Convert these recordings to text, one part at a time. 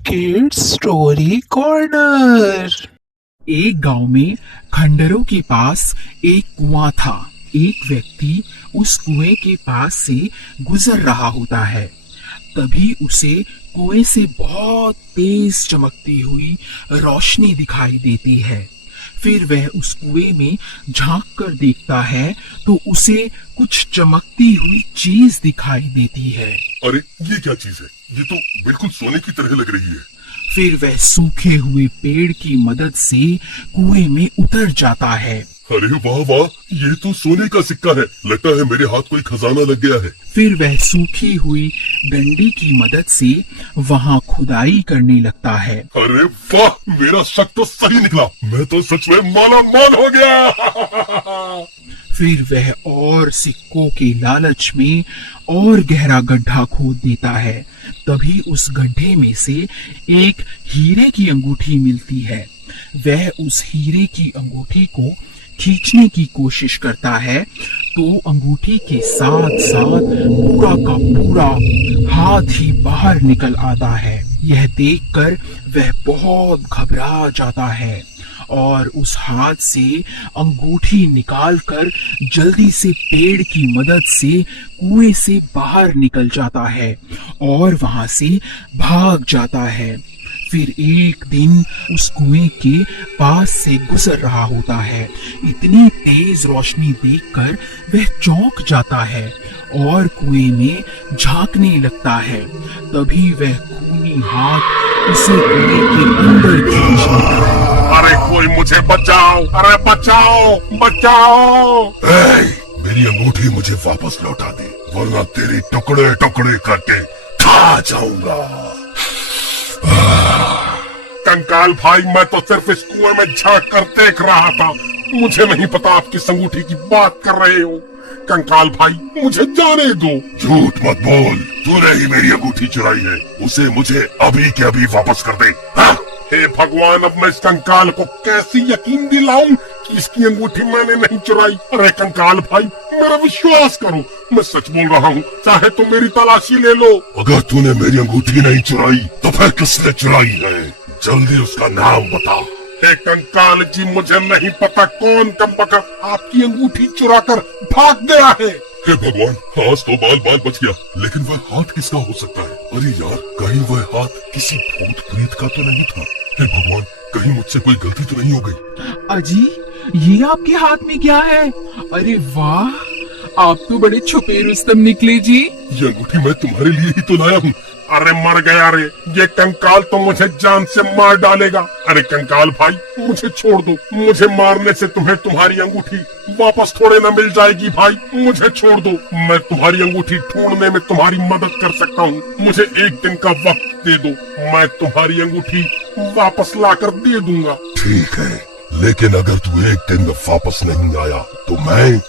Kids story corner. एक गांव में खंडरों के पास एक कुआं था। एक व्यक्ति उस कुएं के पास से गुजर रहा होता है। तभी उसे कुएं से बहुत तेज चमकती हुई रोशनी दिखाई देती है। फिर वह उस कुएं में झांक कर देखता है तो उसे कुछ चमकती हुई चीज दिखाई देती है। अरे ये क्या चीज है? ये तो बिल्कुल सोने की तरह लग रही है। फिर वह सूखे हुए पेड़ की मदद से कुएं में उतर जाता है। अरे वाह वाह, ये तो सोने का सिक्का है। लगता है मेरे हाथ कोई खजाना लग गया है। फिर वह सूखी हुई डंडी की मदद से वहां खुदाई करने लगता है। अरे वाह, मेरा शक तो सही निकला। मैं तो सच में माला माल हो गया। फिर वह और सिक्कों के लालच में और गहरा गड्ढा खोद देता है। तभी उस गड्ढे में से एक हीरे की अंगूठी मिलती है। वह उस हीरे की अंगूठी को खींचने की कोशिश करता है तो अंगूठी के साथ साथ पूरा का पूरा हाथ ही बाहर निकल आता है। यह देखकर वह बहुत घबरा जाता है और उस हाथ से अंगूठी निकालकर जल्दी से पेड़ की मदद से कुएं से बाहर निकल जाता है और वहां से भाग जाता है। फिर एक दिन उस कुएं के पास से गुजर रहा होता है। इतनी तेज रोशनी देखकर वह चौंक जाता है और कुएं में झांकने लगता है। तभी वह खूनी हाथ उसे कुएं के अंदर खींच लेता है। अरे कोई मुझे बचाओ! अरे बचाओ बचाओ! मेरी अंगूठी मुझे वापस लौटा दे, वरना तेरे टुकड़े टुकड़े करके खा जाऊंगा। कंकाल भाई, मैं तो सिर्फ इस कुएं में झांक कर देख रहा था। मुझे नहीं पता आप किस अंगूठी की बात कर रहे हो। कंकाल भाई, मुझे जाने दो। झूठ मत बोल, तूने ही मेरी अंगूठी चुराई है। उसे मुझे अभी के अभी वापस कर दे। हाँ? हे भगवान, अब मैं इस कंकाल को कैसे यकीन दिलाऊं कि इसकी अंगूठी मैंने नहीं चुराई। अरे कंकाल भाई, मेरा विश्वास करो, मैं सच बोल रहा हूँ। चाहे तो मेरी तलाशी ले लो। अगर तूने मेरी अंगूठी नहीं चुराई तो फिर किसने चुराई है? जल्दी उसका नाम बता। हे कंकाल जी, मुझे नहीं पता कौन कमबख्त आपकी अंगूठी चुराकर भाग गया है। हे भगवान, आज तो बाल बाल बच गया। लेकिन वह हाथ किसका हो सकता है? अरे यार, कहीं वह हाथ किसी भूत प्रेत का तो नहीं था? हे भगवान, कहीं मुझसे कोई गलती तो नहीं हो गई? अजी, ये आपके हाथ में क्या है? अरे वाह, आप तो बड़े छुपे रुस्तम निकले जी। ये अंगूठी मैं तुम्हारे लिए ही तो लाया हूँ। अरे मर गया रे, ये कंकाल तो मुझे जान से मार डालेगा। अरे कंकाल भाई, मुझे छोड़ दो। मुझे मारने से तुम्हें तुम्हारी अंगूठी वापस थोड़े न मिल जाएगी। भाई मुझे छोड़ दो, मैं तुम्हारी अंगूठी ढूंढने में तुम्हारी मदद कर सकता हूँ। मुझे एक दिन का वक्त दे दो, मैं तुम्हारी अंगूठी वापस लाकर दे दूंगा। ठीक है, लेकिन अगर तू एक दिन में वापस नहीं आया तो मैं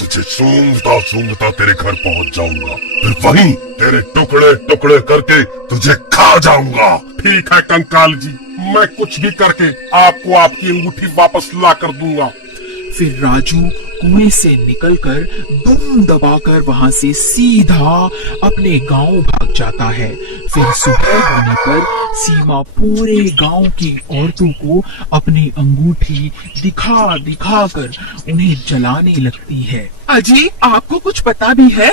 तुझे सूंघता सूंघता तेरे घर पहुंच जाऊंगा। फिर वहीं तेरे टुकड़े टुकड़े करके तुझे खा जाऊंगा। ठीक है कंकाल जी, मैं कुछ भी करके आपको आपकी अंगूठी वापस ला कर दूंगा। फिर राजू कुएं से निकलकर दुम दबाकर वहां से सीधा अपने गांव भाग जाता है। फिर सुबह होने पर सीमा पूरे गांव की औरतों को अपनी अंगूठी दिखा दिखा कर उन्हें जलाने लगती है। अजी, आपको कुछ पता भी है?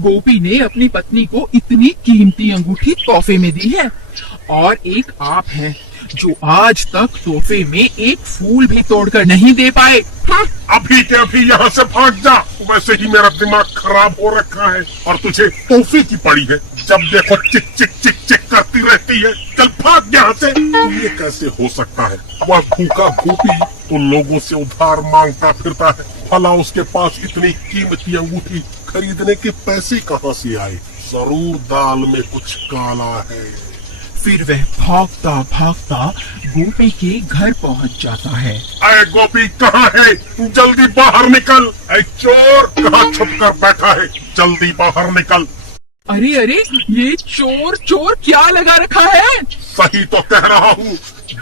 गोपी ने अपनी पत्नी को इतनी कीमती अंगूठी तोहफे में दी है और एक आप हैं जो आज तक तोहफे में एक फूल भी तोड़कर नहीं दे पाए। हाँ? अभी के अभी यहाँ से भाग जा। वैसे ही मेरा दिमाग खराब हो रखा है और तुझे तोहफे की पड़ी है। जब देखो चिक चिक चिक चिक करती रहती है। चल भाग यहाँ से। ये कैसे हो सकता है? वह भूखा गोपी तो लोगों से उधार मांगता फिरता है। भला उसके पास इतनी कीमती अंगूठी खरीदने के पैसे कहाँ से आए? जरूर दाल में कुछ काला है। फिर वह भागता भागता गोपी के घर पहुंच जाता है। अरे गोपी कहाँ है? जल्दी बाहर निकल। ऐ चोर, कहाँ छुप कर बैठा है? जल्दी बाहर निकल। अरे अरे, ये चोर चोर क्या लगा रखा है? सही तो कह रहा हूँ।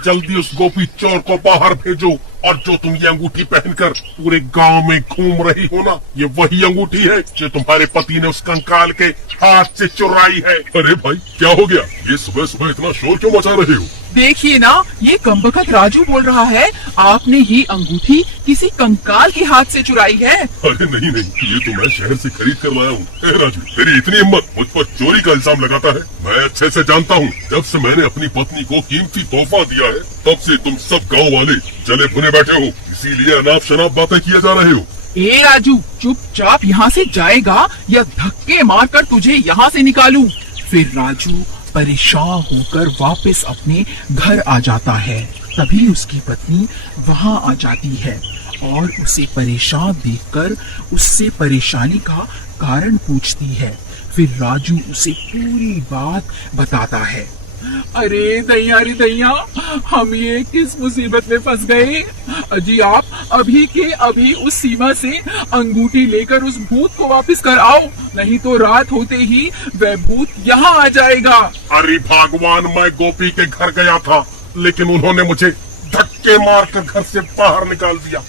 जल्दी उस गोपी चोर को बाहर भेजो और जो तुम ये अंगूठी पहनकर पूरे गांव में घूम रही हो ना, ये वही अंगूठी है जो तुम्हारे पति ने उस कंकाल के हाथ से चुराई है। अरे भाई क्या हो गया, ये सुबह सुबह इतना शोर क्यों मचा रहे हो? देखिए ना, ये कमबख्त राजू बोल रहा है आपने ये अंगूठी किसी कंकाल के हाथ से चुराई है। अरे नहीं नहीं, ये तो मैं शहर से खरीद कर लाया हूँ। राजू, तेरी इतनी हिम्मत, मुझ पर चोरी का इल्जाम लगाता है? मैं अच्छे से जानता हूँ, जब से मैंने अपनी पत्नी को कीमती तोहफा दिया है तब से तुम सब गाँव वाले जले भुने बैठे हो, इसीलिए अनाप शनाप बातें किए जा रहे हो। ए राजू, चुपचाप यहाँ से जाएगा या धक्के मारकर तुझे यहाँ से निकालूं। फिर राजू परेशान होकर वापस अपने घर आ जाता है। तभी उसकी पत्नी वहाँ आ जाती है और उसे परेशान देखकर उससे परेशानी का कारण पूछती है। फिर राजू उसे पूरी बात बताता है। अरे दैया रे दैया, हम ये किस मुसीबत में फंस गए। अजी आप अभी के अभी उस सीमा से अंगूठी लेकर उस भूत को वापस कर आओ, नहीं तो रात होते ही वह भूत यहाँ आ जाएगा। अरे भगवान, मैं गोपी के घर गया था लेकिन उन्होंने मुझे धक्के मारकर घर से बाहर निकाल दिया।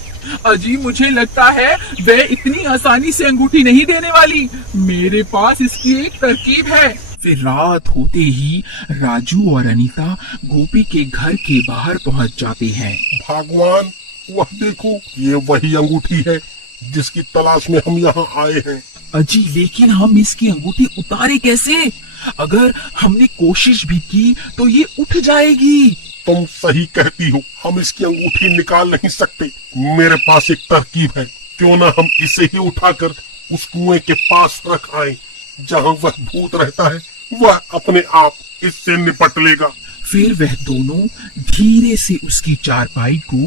अजी मुझे लगता है वह इतनी आसानी से अंगूठी नहीं देने वाली, मेरे पास इसकी एक तरकीब है। फिर रात होते ही राजू और अनीता गोपी के घर के बाहर पहुंच जाते हैं। भगवान, वह देखो, ये वही अंगूठी है जिसकी तलाश में हम यहाँ आए हैं। अजी लेकिन हम इसकी अंगूठी उतारे कैसे? अगर हमने कोशिश भी की तो ये उठ जाएगी। तुम सही कहती हो, हम इसकी अंगूठी निकाल नहीं सकते। मेरे पास एक तरकीब है, क्यों ना हम इसे ही उठाकर उस कुएं के पास रख आए जहाँ वह भूत रहता है, वह अपने आप इससे निपट लेगा। फिर वह दोनों धीरे से उसकी चारपाई को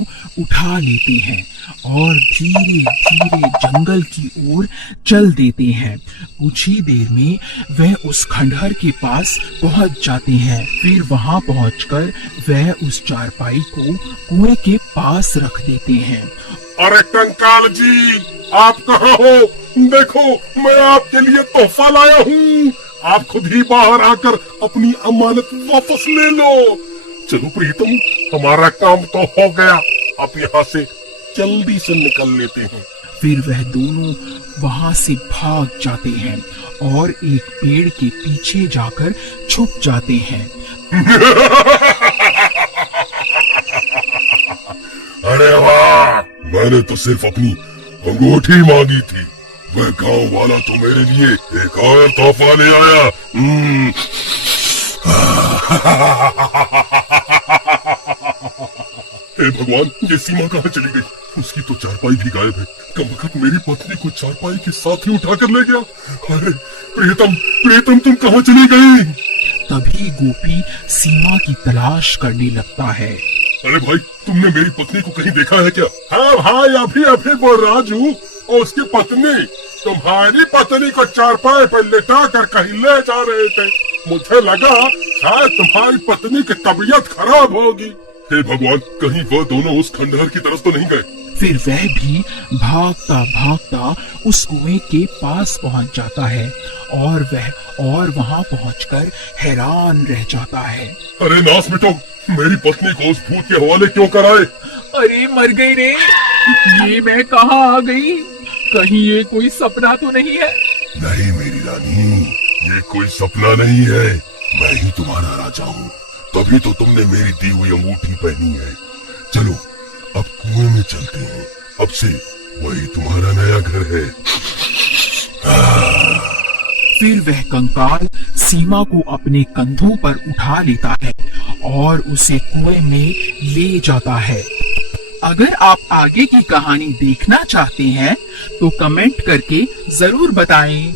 उठा लेते हैं और धीरे धीरे जंगल की ओर चल देते हैं। कुछ ही देर में वह उस खंडहर के पास पहुंच जाते हैं। फिर वहां पहुंचकर वह उस चारपाई को कुएं के पास रख देते हैं। अरे कंकाल जी, आप कहाँ हो? देखो, मैं आपके लिए तोहफा लाया हूँ। आप खुद ही बाहर आकर अपनी अमानत वापस ले लो। चलो प्रीतम, हमारा काम तो हो गया, अब यहाँ से जल्दी से निकल लेते हैं। फिर वह दोनों वहां से भाग जाते हैं और एक पेड़ के पीछे जाकर छुप जाते हैं। अरे वाह, मैंने तो सिर्फ अपनी अंगूठी मांगी थी, वह गांव वाला तो मेरे लिए एक और तोहफा ले आया। हे भगवान, ये सीमा कहाँ चली गई? उसकी तो चारपाई भी गायब है। कमबख्त मेरी पत्नी को चारपाई के साथ ही उठाकर ले गया। अरे प्रीतम, प्रीतम तुम कहाँ चली गई? तभी गोपी सीमा की तलाश करने लगता है। अरे भाई, तुमने मेरी पत्नी को कहीं देखा है क्या? हाँ भाई, अभी अभी वो राजू और उसकी पत्नी तुम्हारी पत्नी को चारपाई पर लिटा कर कहीं ले जा रहे थे। मुझे लगा शायद तुम्हारी पत्नी की तबीयत खराब होगी। हे भगवान, कहीं वह दोनों उस खंडहर की तरफ तो नहीं गए? फिर वह भी भागता भागता उस कुएं के पास पहुंच जाता है और वहां पहुंचकर हैरान रह जाता है। अरे नास मिटो, मेरी पत्नी को उस भूत के हवाले क्यों कराए? अरे मर गई रे, ये मैं कहाँ आ गई? कहीं ये कोई सपना तो नहीं है? नहीं मेरी रानी, ये कोई सपना नहीं है, मैं ही तुम्हारा राजा हूँ। तभी तो तुमने मेरी दी हुई अंगूठी पहनी है। चलो अब कुएं में चलते हैं, अब से वही तुम्हारा नया घर है। फिर वह कंकाल सीमा को अपने कंधों पर उठा लेता है और उसे कुएं में ले जाता है। अगर आप आगे की कहानी देखना चाहते हैं तो कमेंट करके जरूर बताएं।